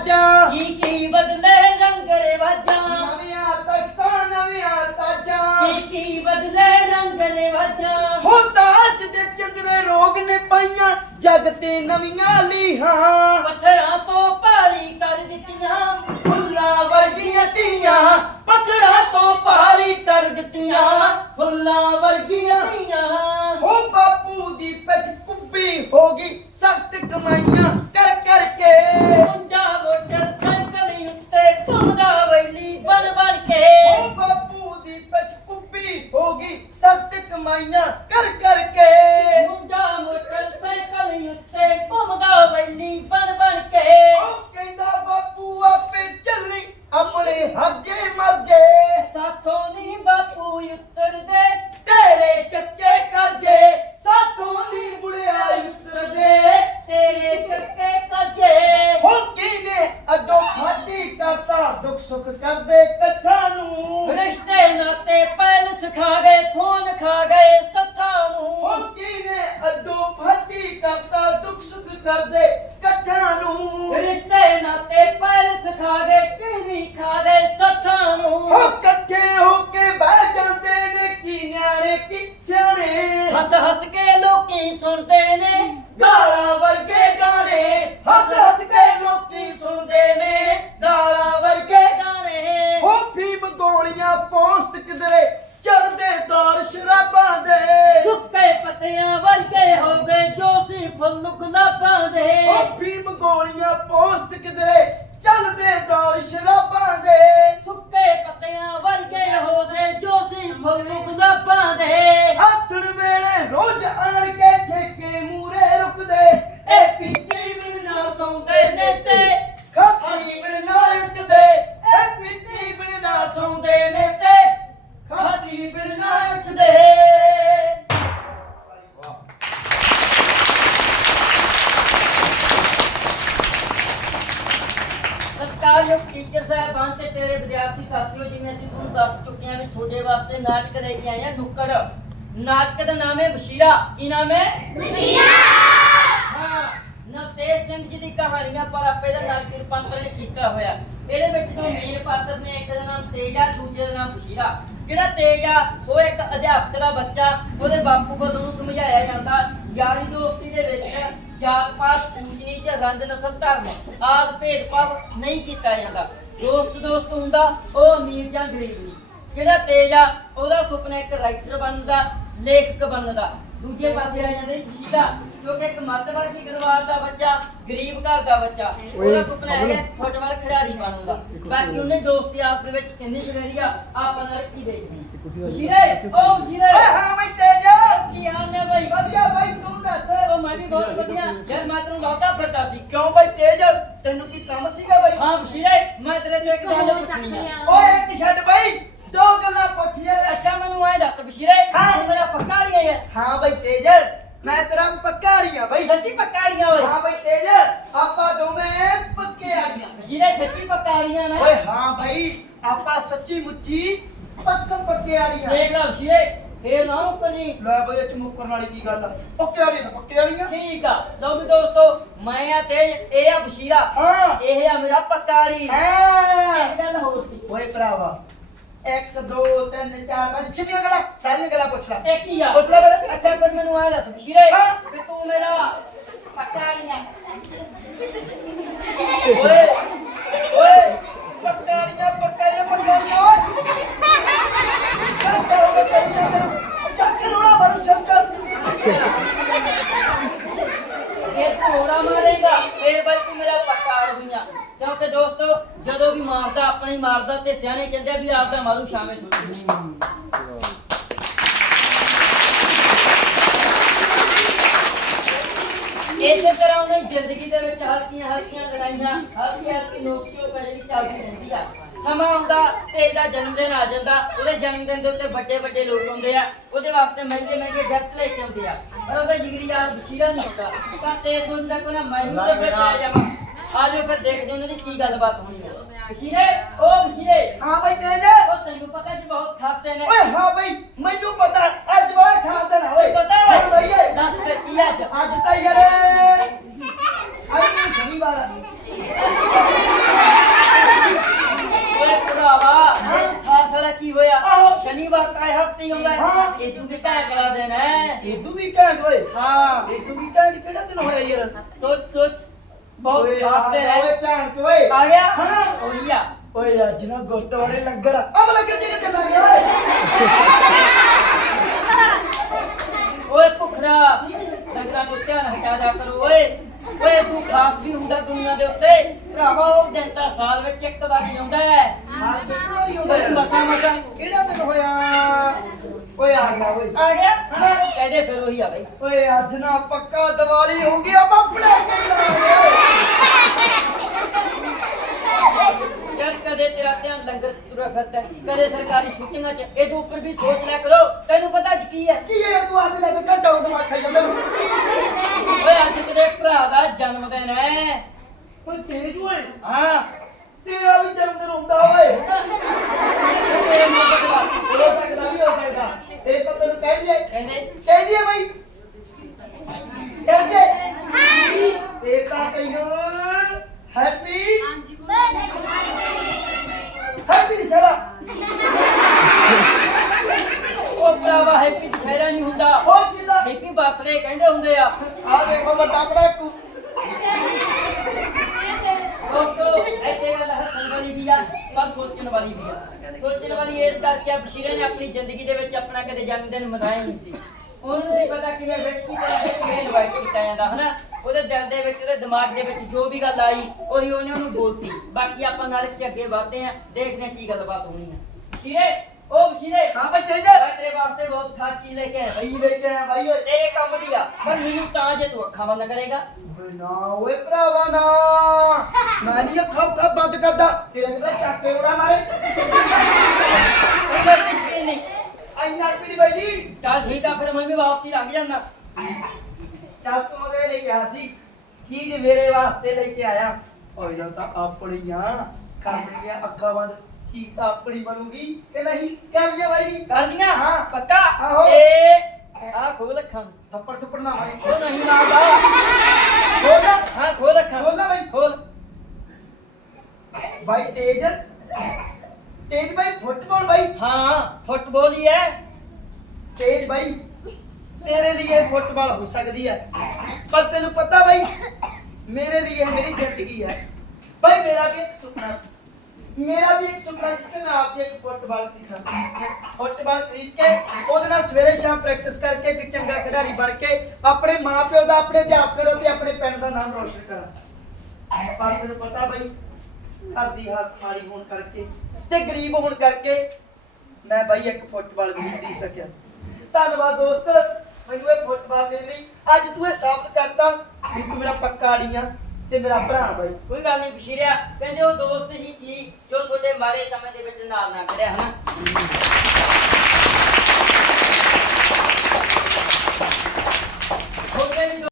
ਤਾਜਾਂ ਕੀ ਕੀ ਬਦਲੇ ਰੰਗ ਰਿਵਾਜਾਂ। ਨਵੀਆਂ ਤਖਤਾਂ ਨਵੀਆਂ ਤਾਜਾਂ ਕੀ ਕੀ ਬਦਲੇ ਰੰਗ ਰਿਵਾਜਾਂ। ਹੋ ਤਾਜ ਦੇ ਚੰਦਰੇ ਰੋਗ ਨੇ ਪਾਈਆਂ ਜਗ ਤੇ ਨਵੀਆਂ ਲੀਹਾਂ। ਪੱਥਰਾਂ ਤੋਂ ਭਾਰੀ ਕਰ ਦਿੱਤੀਆਂ। ਫੁੱਲਾਂ ਵਰਗੀਆਂ ਧੀਆਂ ਪੱਥਰਾਂ ਤੋਂ ਭਾਰੀ ਕਰ ਦਿੱਤੀਆਂ। ਫੁੱਲਾਂ ਵਰਗੀਆਂ ਕਰਦੇ ਇਕੱਠਾ ਨੂੰ। ਰਿਸ਼ਤੇ ਨਾਤੇ ਪਹਿਲ ਸਿਖਾ ਗਏ ਫੋਨ ਖਾ ਗਏ ਸੱਥਾਂ ਹੋ ਨੂੰ ਕੀਨੇ ਅੱਡੋ ਖਾਦੀ ਕਰਤਾ ਦੁੱਖ ਸੁੱਖ ਕਰਦੇ ਇਕੱਠਾ ਨੂੰ। ਰਿਸ਼ਤੇ ਨਾਤੇ ਪਹਿਲ ਸਿਖਾ ਗਏ ਟੀਵੀ ਖਾ ਗਏ ਸੱਥਾਂ ਨੂੰ। ਗੋਲੀਆਂ ਪੋਸਟ ਕਿਧਰੇ ਚੜਦੇ ਦੌਰ ਸ਼ਰਾਬਾਂ ਦੇ। ਸੁੱਕੇ ਪੱਤਿਆਂ ਵਰਗੇ ਹੋ ਗਏ ਜੋ ਸੀ ਫੁੱਲ ਗੁਲਾਬਾਂ ਦੇ। ਹੋ ਫੀਮ ਗੋਲੀਆਂ ਪੋਸਟ ਕਿਧਰੇ ਚੱਲਦੇ ਦੌਰ ਸ਼ਰਾਬਾਂ ਦੇ। ਸੁੱਕੇ ਪੱਤਿਆਂ ਵਰਗੇ ਹੋ ਗਏ ਜੋ ਸੀ ਫੁੱਲ ਬਿਨਾ ਉੱਠਦੇ ਸਤਿਕਾਰਯੋਗ ਟੀਚਰ ਸਾਹਿਬਾਨ ਤੇ ਤੇਰੇ ਵਿਦਿਆਰਥੀ ਸਾਥੀਓ ਜਿਵੇਂ ਅਸੀਂ ਤੁਹਾਨੂੰ ਦੱਸ ਚੁੱਕੇ ਹਾਂ ਵੀ ਤੁਹਾਡੇ ਵਾਸਤੇ ਨਾਟਕ ਲੈ ਕੇ ਆਏ ਹਾਂ ਨੁੱਕਰ। ਨਾਟਕ ਦਾ ਨਾਮ ਹੈ ਬਸ਼ੀਰਾ। ਕੀ ਨਾਮ ਹੈ? ਬਸ਼ੀਰਾ। ਹਾਂ ਨਵਤੇਜ ਸਿੰਘ ਜੀ ਦੀ ਕਹਾਣੀਆਂ ਪਰ ਆਪੇ ਦਾ ਨਾਟਕ ਰੂਪਾਂਤਰਨ ਕੀਤਾ ਹੋਇਆ। ਇਹਦੇ ਵਿੱਚ ਜੋ ਮੇਨ ਪਾਤਰ ਨੇ ਇੱਕ ਦਾ ਨਾਮ ਤੇਜ ਦੂਜੇ ਦਾ ਨਾਮ ਬਸ਼ੀਰਾ। ਜਿਹੜਾ ਤੇਜ ਆ, ਉਹ ਇੱਕ ਅਧਿਆਪਕ ਦਾ ਬੱਚਾ, ਉਹਦੇ ਬਾਪੂ ਵੱਲੋਂ ਸਮਝਾਇਆ ਜਾਂਦਾ, ਯਾਰੀ ਦੋਸਤੀ ਦੇ ਵਿੱਚ ਜਾਤ ਪਾਤ ਊਚ ਨੀਚ ਰੰਗ ਨਸਲ ਧਰਮ ਆਦ ਭੇਦਭਾਵ ਨਹੀਂ ਕੀਤਾ ਜਾਂਦਾ। ਦੋਸਤ ਦੋਸਤ ਹੁੰਦਾ, ਉਹ ਅਮੀਰ ਜਾਂ ਗਰੀਬ ਜਿਹੜਾ ਤੇਜ ਆ, ਉਹਦਾ ਸੁਪਨਾ ਇੱਕ ਰਾਈਟਰ ਬਣਨ ਦਾ ਲੇਖਕ ਬਣਨ ਦਾ ਦੂਜੇ ਪਾਸੇ ਆ ਜਾਂਦੇ ਸ਼ੀਲਾ। ਜੋ ਕਿ ਇੱਕ ਮੱਧਵਰਗੀ ਪਰਿਵਾਰ ਦਾ ਬੱਚਾ ਗਰੀਬ ਘਰ ਦਾ ਬੱਚਾ ਉਹਦਾ ਸੁਪਨਾ ਹੈਗਾ ਫੁੱਟਬਾਲ ਖਿਡਾਰੀ ਬਣਨ ਦਾ। ਬਾਕੀ ਉਹਨੇ ਦੋਸਤੀ ਆਪਸ ਦੇ ਵਿੱਚ ਕਿੰਨੀ ਕੁ ਆ ਆਪਾਂ ਨਾਲ ਕੀ ਦੇਖਦੀ ਸ਼ੀਰੇ ਓ ਸ਼ੀਰੇ। ਓਏ ਹਾਂ ਬਈ ਤੇਜ ਕੀ ਹਾਲ ਨੇ ਬਾਈ? ਵਧੀਆ ਬਾਈ ਤੂੰ ਦੱਸ। ਉਹ ਮੈਂ ਵੀ ਬਹੁਤ ਵਧੀਆ ਯਾਰ ਮੈਂ ਤੈਨੂੰ ਲਾਉਂਦਾ ਫਿਰਦਾ ਸੀ। ਕਿਉਂ ਬਾਈ ਤੇਜ? ਤੈਨੂੰ ਕੀ ਕੰਮ ਸੀਗਾ ਬਾਈ? ਹਾਂ ਬਸ਼ੀਰੇ ਮੈਂ ਤੇਰੇ ਤੋਂ ਇੱਕ ਗੱਲ ਪੁੱਛਣੀ ਆ। ਓਏ ਇੱਕ ਛੱਡ ਬਾਈ। ਦੋ ਗੱਲਾਂ ਪੁੱਛ ਯਾਰ ਅੱਛਾ ਮੈਨੂੰ ਐ ਦੱਸ ਬਸ਼ੀਰੇ ਹਾਂ। ਤੂੰ ਮੇਰਾ ਪੱਕਾ ਨਹੀਂ ਹੈ ਹਾਂ ਬਾਈ ਤੇਜ। ਮੈਂ ਤੇਰਾ ਪੱਕਾ ਆੜੀਆਂ ਬਈ ਸੱਚੀ ਪੱਕਾ ਨਹੀਂ ਓਏ। ਹਾਂ ਬਾਈ ਤੇਜ ਆਪਾਂ ਦੋਵੇਂ ਪੱਕੇ ਆੜੀਆਂ। ਬਸ਼ੀਰੇ ਸੱਚੀ ਪੱਕਾ ਨਹੀਂ ਨਾ। ਓਏ ਹਾਂ ਬਾਈ ਆਪਾਂ ਸੱਚੀ ਮੁੱਚੀ ਪੱਕ ਪੱਕੇ ਆੜੀਆਂ। ਦੇਖ ਲੈ ਬਸ਼ੀਰੇ ਫੇਰ ਨਾ ਮੁੱਕਣੀ ਲੈ ਬਾਈ ਇਹ ਚ ਮੁੱਕਰਨ ਵਾਲੀ ਕੀ ਗੱਲ ਆ? ਪੱਕੇ ਆੜੀਆਂ ਤਾਂ ਪੱਕੇ ਆੜੀਆਂ। ਠੀਕ ਆ। ਲਓ ਵੀ ਦੋਸਤੋ ਮੈਂ ਆ ਤੇ ਇਹ ਆ ਬਸ਼ੀਰਾ। ਹਾਂ। ਇਹ ਆ ਮੇਰਾ ਪੱਕਾ ਨਹੀਂ ਹਾਂ। ਇੱਕ ਗੱਲ ਹੋਰ ਸੀ। ਓਏ ਭਰਾਵਾ 1 2 3 4 5 ਛਿੱਟੀਆਂ ਗੱਲਾਂ ਸਾਰੀਆਂ ਗੱਲਾਂ ਪੁੱਛ ਲੈ। ਇਹ ਕੀ ਆ। ਪੁੱਛ ਲੈ ਮੇਰੇ ਅੱਛਾ ਫਿਰ ਮੈਨੂੰ ਆ ਦੱਸ ਬਸ਼ੀਰੇ ਹਾਂ। ਵੀ ਤੂੰ ਮੇਰਾ ਪੱਕਾ ਨਹੀਂ ਆ ਓਏ ਓਏ ਪੱਕਾੜੀਆਂ ਪੱਕਾੜੀਆਂ ਪੱਕਾੜੀਆਂ ਓਏ। ਚੱਕ ਹੋ ਕਹੀ ਜਾਂਦਾ ਚੱਕ ਰੋਣਾ ਮਾਰੂ ਸ਼ੰਕਰ ਇਹ ਤੂੰ ਹੋਰਾ ਮਾਰੇਗਾ ਫੇਰ ਬਾਈ ਤੂੰ ਮੇਰਾ ਪੱਕਾ ਹੋਈਆਂ ਕਿਉਂਕਿ ਦੋਸਤੋ ਜਦੋਂ ਵੀ ਮਾਰਦਾ, ਆਪਣਾ ਹੀ ਮਾਰਦਾ ਤੇ ਸਿਆਣੇ ਕਹਿੰਦੇ ਵੀ ਆਪਦਾ ਮਾਰੂ ਸ਼ਾਮੇ ਸੁਣੀ ਇਸੇ ਤਰ੍ਹਾਂ ਉਹਨੇ ਜ਼ਿੰਦਗੀ ਦੇ ਵਿੱਚ ਹਲਕੀਆਂ ਹਲਕੀਆਂ ਲੜਾਈਆਂ ਹਲਕੀ ਹਲਕੀ ਨੋਕ ਝੋਕ ਜਿਹੜੀ ਚੱਲਦੀ ਰਹਿੰਦੀ ਆ। ਸਮਾਂ ਆਉਂਦਾ ਤੇ ਇਹਦਾ ਜਨਮ ਦਿਨ ਆ ਜਾਂਦਾ। ਉਹਦੇ ਜਨਮ ਦਿਨ ਦੇ ਉੱਤੇ ਵੱਡੇ ਵੱਡੇ ਲੋਕ ਆਉਂਦੇ ਆ। ਉਹਦੇ ਵਾਸਤੇ ਮਹਿੰਗੇ ਮਹਿੰਗੇ ਗਿਫਟ ਲੈ ਕੇ ਆਉਂਦੇ ਆ। ਪਰ ਉਹਦਾ ਜਿਗਰੀ ਯਾਰ ਬਸ਼ੀਰਾ ਨਹੀਂ ਹੁੰਦਾ। ਤਾਂ ਤੇ ਸੋਚਦਾ ਕੋਈ ਨਾ ਤੇ ਆ ਜਾਵਾਂ। ਆ ਜਾਓ ਫਿਰ ਦੇਖਦੇ ਉਹਨਾਂ ਦੀ ਕੀ ਗੱਲਬਾਤ ਹੋਣੀ ਆ। ਮਸ਼ੀਰੇ ਓ ਮਸ਼ੀਰੇ। ਹਾਂ ਬਈ ਤੇਜ। ਓ ਤੈਨੂੰ ਪਤਾ ਜੀ ਬਹੁਤ ਖਾਸ ਦਿਨ ਓਏ ਹਾਂ ਬਈ ਮੈਨੂੰ ਪਤਾ ਅੱਜ ਬੜਾ ਖਾਸ ਦਿਨ ਓਏ। ਪਤਾ ਹੈ? ਬਈ ਦੱਸ ਫਿਰ ਕੀ ਅੱਜ? ਅੱਜ ਤਾਂ ਯਾਰ ਅੱਜ ਨਹੀਂ ਸ਼ਨੀਵਾਰ ਆ। ਹਫ਼ਤੇ ਸੋਚ ਸੋਚ। ਬਹੁਤ ਖਾਸ ਦਿਨ ਗਿਆ ਓਏ ਹੈ ਘੈਂਟ ਓਏ। ਆ ਗਿਆ। ਹਾਂ। ਉਹੀ ਆ। ਓਏ ਅੱਜ ਨਾ ਗੁਰਦੁਆਰੇ ਲੰਗਰ ਆ। ਅਬ ਲੰਗਰ ਚ ਚੱਲਾਂਗੇ ਓਏ। ਓਏ ਭੁਖੜਾ ਡੰਗਰਾਂ ਤੋਂ ਧਿਆਨ ਹਟਾ ਜਾ ਕਰੋ ਓਏ। ਓਏ ਤੂੰ ਖਾਸ ਵੀ ਹੁੰਦਾ ਦੁਨੀਆ ਦੇ ਉੱਤੇ। ਭਰਾਵਾ ਉਹ ਦਿਨ ਤਾਂ ਸਾਲ ਵਿੱਚ ਇੱਕ ਵਾਰੀ ਆਉਂਦਾ ਹੈ। ਸਾਲ ਚ ਇੱਕ ਵਾਰੀ ਆਉਂਦਾ ਯਾਰ। ਮਸਾ ਮਸਾ ਕਿਹੜਾ ਦਿਨ ਹੋਇਆ? ਓਏ ਆ ਗਿਆ ਓਏ। ਆ ਗਿਆ? ਕਹਦੇ ਫਿਰ ਉਹੀ ਆ ਬਈ। ਓਏ ਅੱਜ ਨਾ ਪੱਕਾ ਦੀਵਾਲੀ ਹੋ ਗਈ ਆਪਾਂ ਪੜਾਕੇ ਲਾਵਾਂਗੇ ਯਾਰ ਕਦੇ ਤੇਰਾ ਧਿਆਨ ਲੰਗਰ ਤੁਰਿਆ ਫਿਰਦਾ ਹੈ, ਕਦੇ ਸਰਕਾਰੀ ਸ਼ੂਟਿੰਗਾਂ 'ਚ ਇਹਦੇ ਉੱਪਰ ਵੀ ਸੋਚ ਲਿਆ ਕਰੋ। ਤੈਨੂੰ ਪਤਾ ਅੱਜ ਕੀ ਹੈ? ਕੀ ਇਹ ਤੂੰ ਅੱਜ ਲੱਗ ਘੰਟਾ ਉਹ ਦਿਮਾਗ ਖਾਈ ਜਾਂਦਾ ਓਏ ਅੱਜ ਤੇਰੇ ਭਰਾ ਦਾ ਜਨਮ ਦਿਨ ਹੈ। ਓਏ ਤੇਜ ਓਏ। ਹਾਂ। ਤੇਰਾ ਵੀ ਜਨਮ ਦਿਨ ਹੁੰਦਾ ਓਏ ਤੇਰੇ ਮਗਰ ਦਾ ਹੋ ਸਕਦਾ ਵੀ ਹੋ ਸਕਦਾ ਇਹ ਤਾਂ ਤੈਨੂੰ ਕਹਿ ਦੇ ਕਹਿੰਦੇ ਕਹਿ ਦਈਏ ਬਈ ਕਹਿ ਦੇ ਇਹ ਤਾਂ ਤੈਨੂੰ ਹੈਪੀ ਹੈਪੀ ਦਿਸ਼ੜਾ ਉਹ ਭਰਾਵਾ ਹੈਪੀ ਦੁਸਹਿਰਾ ਨਹੀਂ ਹੁੰਦਾ ਹੋਰ ਬਰਥਡੇ ਕਹਿੰਦੇ ਹੁੰਦੇ ਆ। ਆ ਦੇਖੋ ਵੱਡਾ ਪੜਾਕੂ ਦੋਸਤੋ ਇੱਥੇ ਗੱਲ ਹੱਸਣ ਵਾਲੀ ਵੀ ਆ ਪਰ ਸੋਚਣ ਵਾਲੀ ਵੀ ਆ। ਸੋਚਣ ਵਾਲੀ ਇਸ ਕਰਕੇ ਆ ਬਸ਼ੀਰੇ ਨੇ ਆਪਣੀ ਜ਼ਿੰਦਗੀ ਦੇ ਵਿੱਚ ਆਪਣਾ ਕਦੇ ਜਨਮ ਦਿਨ ਮਨਾਇਆ ਨਹੀਂ ਸੀ। ਉਹਨੂੰ ਨਹੀਂ ਪਤਾ ਕਿਵੇਂ ਵਿਸ਼ ਕੀਤਾ ਜਾਂਦਾ ਕਿਵੇਂ ਇਨਵਾਈਟ ਕੀਤਾ ਜਾਂਦਾ ਹਨਾ? ਉਹਦੇ ਦਿਲ ਦੇ ਵਿੱਚ ਉਹਦੇ ਦਿਮਾਗ ਦੇ ਵਿੱਚ ਜੋ ਵੀ ਗੱਲ ਆਈ ਉਹੀ ਉਹਨੇ ਉਹਨੂੰ ਬੋਲਤੀ। ਬਾਕੀ ਆਪਾਂ ਚ ਅੱਗੇ ਵਧਦੇ ਆ ਦੇਖਦੇ ਆ ਕੀ ਗੱਲਬਾਤ ਹੋਣੀ ਆ। ਬਸ਼ੀਰੇ ਉਹ ਬਸ਼ੀਰੇ। ਹਾਂ ਬਈ ਬਹੁਤ ਖਾਸ ਚੀਜ਼ ਲੈ ਕੇ ਆਇਆ ਬਈ ਲੈ ਕੇ ਆਇਆ ਬਾਈ ਓਏ। ਤੇਰੇ ਕੰਮ ਦੀ ਆ। ਪਰ ਮੈਨੂੰ ਤਾਂ ਜੇ ਤੂੰ ਅੱਖਾਂ ਬੰਦ ਕਰੇਗਾ। ਓਏ ਨਾ ਓਏ ਭਰਾਵਾ ਨਾ। ਮੈਂ ਨਹੀਂ ਅੱਖਾਂ ਉੱਖਾਂ ਬੰਦ ਕਰਦਾ। ਤੇਰੇ ਕਿਹੜਾ ਚਾਕੇ ਉਡਾ ਮਾਰੇ। ਉਹ ਫਿਰ ਕੀ ਨਹੀਂ। ਇੰਨਾ ਪੀੜੀ ਬਾਈ ਜੀ ਚੱਲ ਠੀਕ ਆ ਫਿਰ ਮੈਂ ਵੀ ਵਾਪਸੀ ਲੰਘ ਜਾਂਦਾ। ਚੱਲ ਤੂੰ ਉਹਦੇ ਲੈ ਕੇ ਆਇਆ ਸੀ। ਚੀਜ਼ ਮੇਰੇ ਵਾਸਤੇ ਲੈ ਕੇ ਆਇਆ। ਓਏ ਜਾਂ ਤਾਂ ਆਪਣੀਆਂ ਕੰਪਨੀਆਂ ਅੱਖਾਂ ਬੰਦ ਚੀਜ਼ ਤਾਂ ਆਪਣੀ ਬਣੂਗੀ ਕਿ ਨਹੀਂ? ਕਰ ਲਿਆ ਬਾਈ ਜੀ। ਕਰ ਦੀਆਂ ਹਾਂ। ਪੱਕਾ? ਆਹੋ। ਏ ਆ ਖੋਲ ਅੱਖਾਂ। ਥੱਪੜ ਥੱਪੜ ਨਾ ਮਾਰੀ। ਉਹ ਨਹੀਂ ਮਾਰਦਾ। ਖੋਲ ਨਾ ਹਾਂ ਖੋਲ ਅੱਖਾਂ। ਖੋਲ ਨਾ ਬਾਈ। ਖੋਲ। ਬਾਈ ਤੇਜ। ਤੇਜ ਬਾਈ ਫੁੱਟਬਾਲ ਬਾਈ। ਹਾਂ ਫੁੱਟਬਾਲ ਹੀ ਹੈ। ਤੇਜ ਬਾਈ। ਤੇਰੇ ਲਈ ਫੁੱਟਬਾਲ ਹੋ ਸਕਦੀ ਹੈ। ਪਰ ਤੈਨੂੰ ਪਤਾ ਬਾਈ ਮੇਰੇ ਲਈ ਇਹ ਮੇਰੀ ਜ਼ਿੰਦਗੀ ਹੈ। ਬਾਈ ਮੇਰਾ ਵੀ ਇੱਕ ਸੁਪਨਾ ਸੀ। ਮੇਰਾ ਵੀ ਇੱਕ ਸੁਪਨਾ ਸੀ ਕਿ ਮੈਂ ਆਪਦੀ ਇੱਕ ਫੁੱਟਬਾਲ ਖਰੀਦਾਂ ਫੁੱਟਬਾਲ ਖਰੀਦ ਕੇ, ਉਹਦੇ ਨਾਲ ਸਵੇਰੇ ਸ਼ਾਮ ਪ੍ਰੈਕਟਿਸ ਕਰਕੇ, ਇੱਕ ਚੰਗਾ ਖਿਡਾਰੀ ਬਣ ਕੇ, ਆਪਣੇ ਮਾਪਿਓ ਦਾ, ਆਪਣੇ ਅਧਿਆਪਕ ਅਤੇ ਆਪਣੇ ਪਿੰਡ ਦਾ ਨਾਮ ਰੋਸ਼ਨ ਕਰਾਂ। ਪਰ ਤੈਨੂੰ ਪਤਾ ਬਾਈ, ਘਰ ਦੀ ਹਾਲਤ ਮਾੜੀ ਹੋਣ ਕਰਕੇ ਤੇ ਗਰੀਬ ਹੋਣ ਕਰਕੇ ਮੈਂ ਬਾਈ ਇੱਕ ਫੁੱਟਬਾਲ ਵੀ ਖਰੀਦ ਸਕਿਆ। ਧੰਨਵਾਦ ਦੋਸਤ, ਮੈਨੂੰ ਇਹ ਫੁੱਟਬਾਲ ਦੇ ਲਈ। ਅੱਜ ਤੂੰ ਇਹ ਸਾਬਤ ਕਰਤਾ ਕਿ ਤੂੰ ਮੇਰਾ ਪੱਕਾ ਆੜੀਆਂ ਤੇ ਮੇਰਾ ਭਰਾ ਬਾਈ। ਕੋਈ ਗੱਲ ਨਹੀਂ ਬਸ਼ੀਰਿਆ, ਕਹਿੰਦੇ ਉਹ ਦੋਸਤ ਹੀ ਕੀ, ਜੋ ਤੁਹਾਡੇ ਮਾਰੇ ਸਮੇਂ ਦੇ ਵਿੱਚ ਨਾਲ ਨਾ ਖੜਿਆ ਹਨਾ?